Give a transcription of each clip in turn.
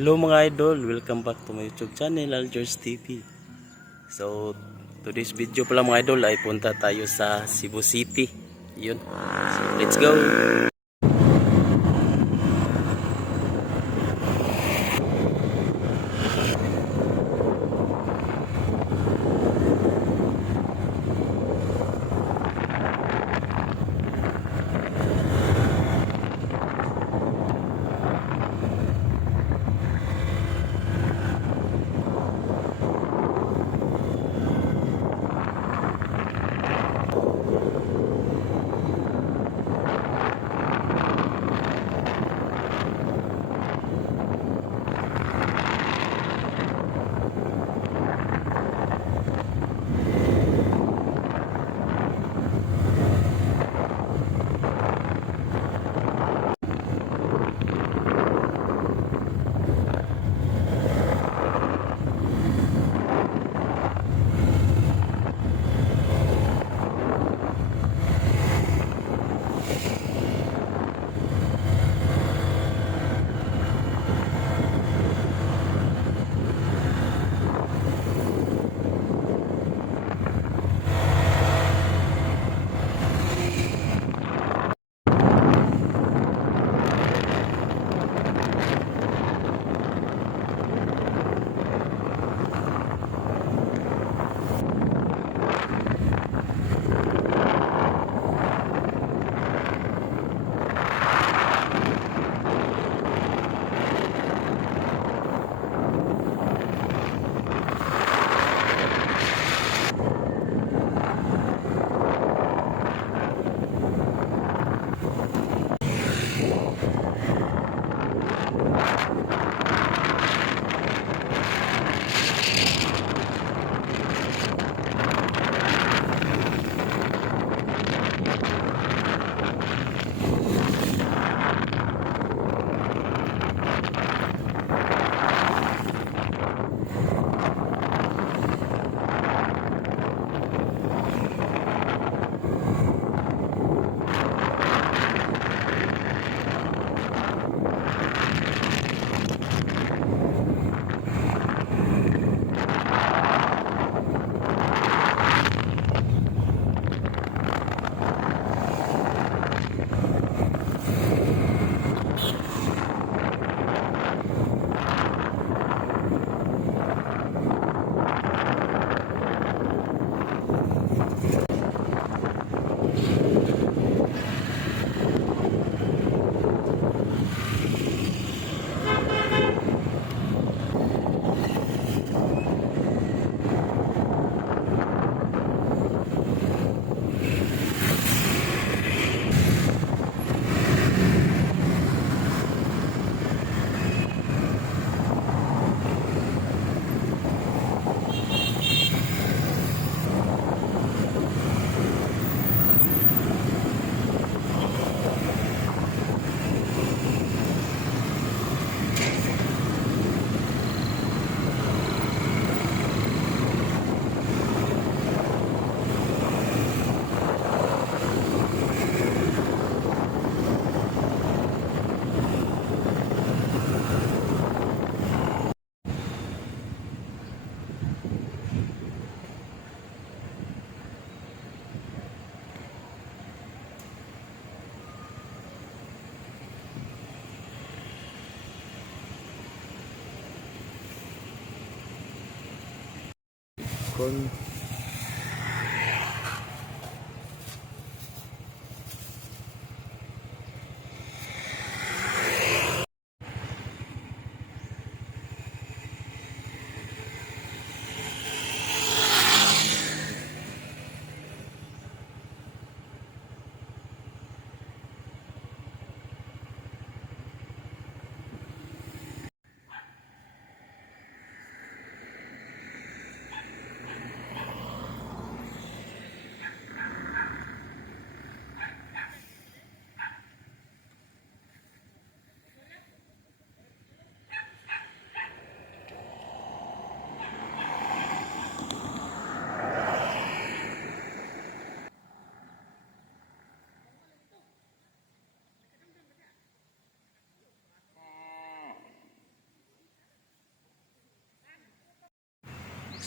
Hello mga idol, welcome back to my YouTube channel, Aljurs TV. So, today's video pala mga idol ay punta tayo sa Cebu City. Yun. So, let's go! Con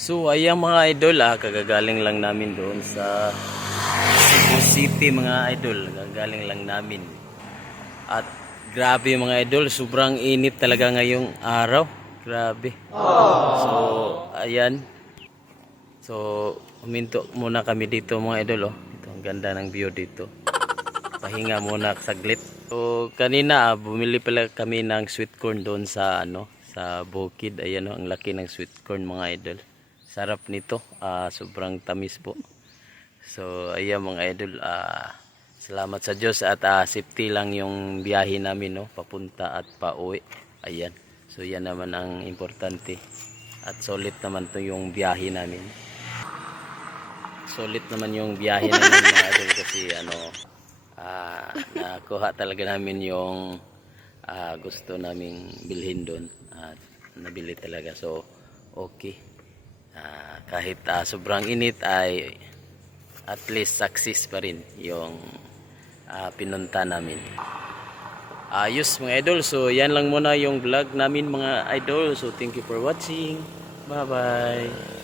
So ayan mga idol, kagagaling lang namin doon sa Cebu City mga idol. Kagagaling lang namin. At grabe mga idol, sobrang init talaga ngayong araw. Grabe. So ayan. So huminto muna kami dito mga idol. Ito ang ganda ng view dito. Pahinga muna saglit. So kanina bumili pala kami ng sweet corn doon sa sa bukid. Ayan ang laki ng sweet corn mga idol. Sarap nito, sobrang tamis po. So ayan mga idol, salamat sa Diyos at safety lang yung biyahe namin papunta at pauwi. Ayan. So yan naman ang importante. At solid naman to yung biyahe namin. Solid naman yung biyahe namin mga idol kasi nakuha talaga namin yung gusto naming bilhin doon at nabili talaga. So okay. Kahit sobrang init ay at least success pa rin yung pinunta namin. Ayos mga idol, so yan lang muna yung vlog namin mga idol. So thank you for watching. Bye bye.